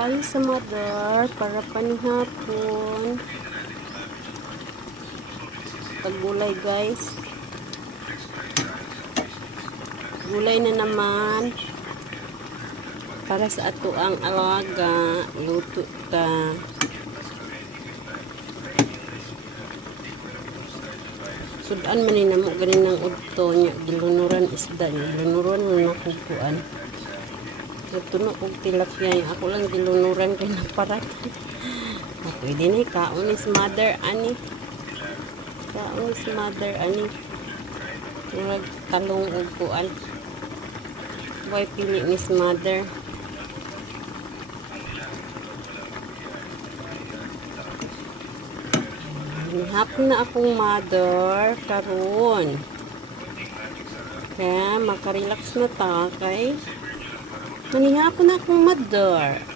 kayo sa mother para panihapon. Paggulay guys. Gulay na naman. Para sa ato ang alaga. Luto ta. Sudan man ni namo ganin ng udto nya. Gilunuran isda niya. Gilunuran mo na kukuan. Natuno kong tilapia. Ako lang gilunuran kay naparat. Pwede na kaon ni mother ani. Kaon ni mother ani. Murag talong ug kuan. Way pili ni mother. Hapon na akong mother karon. Kaya makarelax na ta kay manihapon na akong mother.